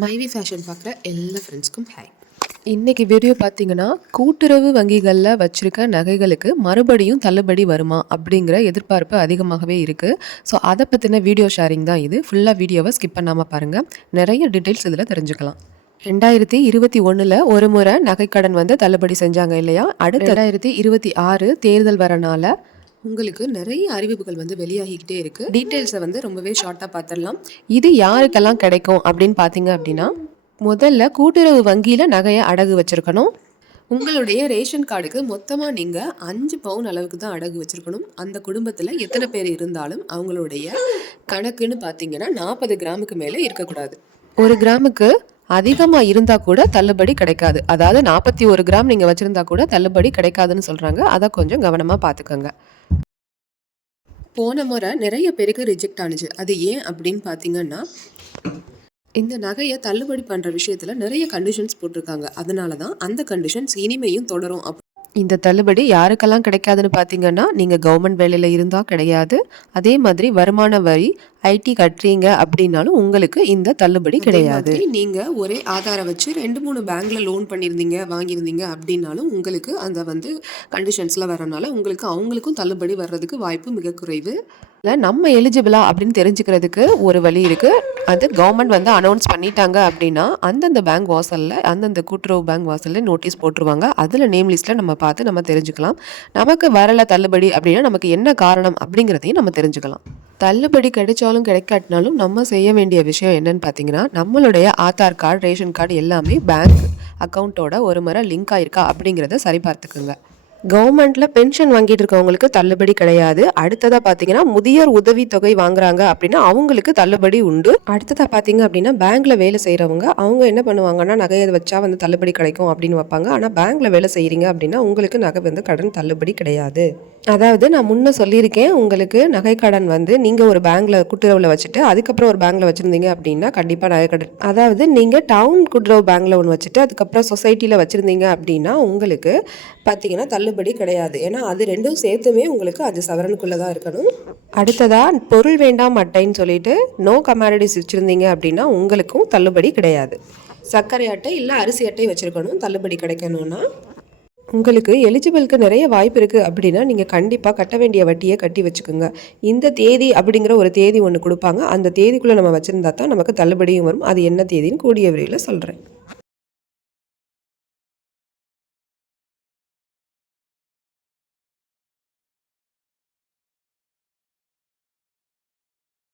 மைவி ஃபேஷன் பார்க்குற எல்லா ஃப்ரெண்ட்ஸ்க்கும் ஹாய். இன்றைக்கி வீடியோ பார்த்தீங்கன்னா, கூட்டுறவு வங்கிகளில் வச்சுருக்க நகைகளுக்கு மறுபடியும் தள்ளுபடி வருமா அப்படிங்கிற எதிர்பார்ப்பு அதிகமாகவே இருக்குது. ஸோ அதை பற்றின வீடியோ ஷேரிங் தான் இது. ஃபுல்லாக வீடியோவை ஸ்கிப் பண்ணாமல் பாருங்கள். நிறைய டீட்டெயில்ஸ் இதில் தெரிஞ்சுக்கலாம். 2021 ஒரு முறை நகைக்கடன் தள்ளுபடி செஞ்சாங்க இல்லையா? அடுத்து 2026 தேர்தல் வரனால உங்களுக்கு நிறைய அறிவிப்புகள் வெளியாகிக்கிட்டே இருக்குது. டீட்டெயில்ஸை ரொம்பவே ஷார்ட்டாக பார்த்துடலாம். இது யாருக்கெல்லாம் கிடைக்கும் அப்படின்னு பார்த்தீங்க அப்படின்னா, முதல்ல கூட்டுறவு வங்கியில் நகையை அடகு வச்சுருக்கணும். உங்களுடைய ரேஷன் கார்டுக்கு மொத்தமாக நீங்கள் 5 பவுன் அளவுக்கு தான் அடகு வச்சுருக்கணும். அந்த குடும்பத்தில் எத்தனை பேர் இருந்தாலும் அவங்களுடைய கணக்குன்னு பார்த்தீங்கன்னா 40 கிராமுக்கு மேலே இருக்கக்கூடாது. 1 கிராமுக்கு அதிகமாக இருந்தால் கூட தள்ளுபடி கிடைக்காது. அதாவது 41 கிராம் நீங்கள் வச்சுருந்தா கூட தள்ளுபடி கிடைக்காதுன்னு சொல்கிறாங்க. அதை கொஞ்சம் கவனமாக பார்த்துக்கோங்க. போன முறை நிறைய பேருக்கு ரிஜெக்ட் ஆனிச்சு. அது ஏன் அப்படின்னு பார்த்தீங்கன்னா, இந்த நகையை தள்ளுபடி பண்ணுற விஷயத்தில் நிறைய கண்டிஷன்ஸ் போட்டிருக்காங்க. அதனால தான் அந்த கண்டிஷன்ஸ் இனிமையும் தொடரும். இந்த தள்ளுபடி யாருக்கெல்லாம் கிடைக்காதுன்னு பார்த்தீங்கன்னா, நீங்கள் கவர்மெண்ட் வேலையில் இருந்தால் கிடையாது. அதே மாதிரி வருமான வரி ஐடி கட்டுறீங்க அப்படின்னாலும் உங்களுக்கு இந்த தள்ளுபடி கிடையாது. நீங்கள் ஒரே ஆதாரம் வச்சு 2-3 பேங்க்கில் லோன் பண்ணியிருந்தீங்க வாங்கியிருந்தீங்க அப்படின்னாலும் உங்களுக்கு அந்த கண்டிஷன்ஸில் வரனால அவங்களுக்கும் தள்ளுபடி வர்றதுக்கு வாய்ப்பு மிக குறைவு. நம்ம எலிஜிபிளா அப்படின்னு தெரிஞ்சுக்கிறதுக்கு ஒரு வழி இருக்குது. அது கவர்மெண்ட் அனௌன்ஸ் பண்ணிட்டாங்க அப்படின்னா அந்தந்த பேங்க் வாசலில் அந்தந்த கூட்டுறவு பேங்க் வாசலில் நோட்டீஸ் போட்டுருவாங்க. அதில் நேம் லிஸ்ட்டில் நம்ம தெரிஞ்சுக்கலாம். நமக்கு வரலை தள்ளுபடி அப்படின்னா நமக்கு என்ன காரணம் அப்படிங்கிறதையும் நம்ம தெரிஞ்சுக்கலாம். தள்ளுபடி கிடைச்சாலும் கிடைக்காட்டினாலும் நம்ம செய்ய வேண்டிய விஷயம் என்னன்னு பார்த்தீங்கன்னா, நம்மளுடைய ஆதார் கார்டு ரேஷன் கார்டு எல்லாமே பேங்க் அக்கௌண்ட்டோட ஒரு முறை லிங்க் ஆயிருக்கா அப்படிங்கிறத சரி பார்த்துக்குங்க. கவர்மெண்ட்டில் பென்ஷன் வாங்கிட்டு இருக்கவங்களுக்கு தள்ளுபடி கிடையாது. அடுத்ததாக பார்த்தீங்கன்னா, முதியோர் உதவித்தொகை வாங்குறாங்க அப்படின்னா அவங்களுக்கு தள்ளுபடி உண்டு. அடுத்ததாக பார்த்தீங்க அப்படின்னா, பேங்க்கில் வேலை செய்கிறவங்க அவங்க என்ன பண்ணுவாங்கன்னா, நகையை வச்சா தள்ளுபடி கிடைக்கும் அப்படின்னு வைப்பாங்க. ஆனால் பேங்க்கில் வேலை செய்கிறீங்க அப்படின்னா உங்களுக்கு நகை கடன் தள்ளுபடி கிடையாது. அதாவது நான் முன்னே சொல்லியிருக்கேன், உங்களுக்கு நகை கடன் நீங்கள் ஒரு பேங்க்கில் கூட்டுறவில் வச்சுட்டு அதுக்கப்புறம் ஒரு பேங்க்கில் வச்சுருந்தீங்க அப்படின்னா கண்டிப்பாக நகை கடன், அதாவது நீங்கள் டவுன் கூட்டுறவு பேங்க்கில் ஒன்று வச்சுட்டு அதுக்கப்புறம் சொசைட்டியில் வச்சுருந்தீங்க அப்படின்னா உங்களுக்கு பார்த்தீங்கன்னா தள்ளுபடி கிடையாது. ஏன்னா அது ரெண்டும் சேர்த்துமே உங்களுக்கு 5 சவரனுக்குள்ளே தான் இருக்கணும். அடுத்ததாக பொருள் வேண்டாம் அட்டைன்னு சொல்லிட்டு நோ கமாடிட்டிஸ் வச்சுருந்தீங்க அப்படின்னா உங்களுக்கும் தள்ளுபடி கிடையாது. சர்க்கரை அட்டை இல்லை அரிசி அட்டை வச்சுருக்கணும் தள்ளுபடி கிடைக்கணும்னா. உங்களுக்கு எலிஜிபிளுக்கு நிறைய வாய்ப்பு இருக்குது அப்படின்னா நீங்கள் கண்டிப்பாக கட்ட வேண்டிய வட்டியை கட்டி வச்சுக்கோங்க. இந்த தேதி அப்படிங்கிற ஒரு தேதி ஒன்று கொடுப்பாங்க. அந்த தேதிக்குள்ளே நம்ம வச்சுருந்தா தான் நமக்கு தள்ளுபடியும் வரும். அது என்ன தேதின்னு கூடிய விரைவில் சொல்கிறேன்.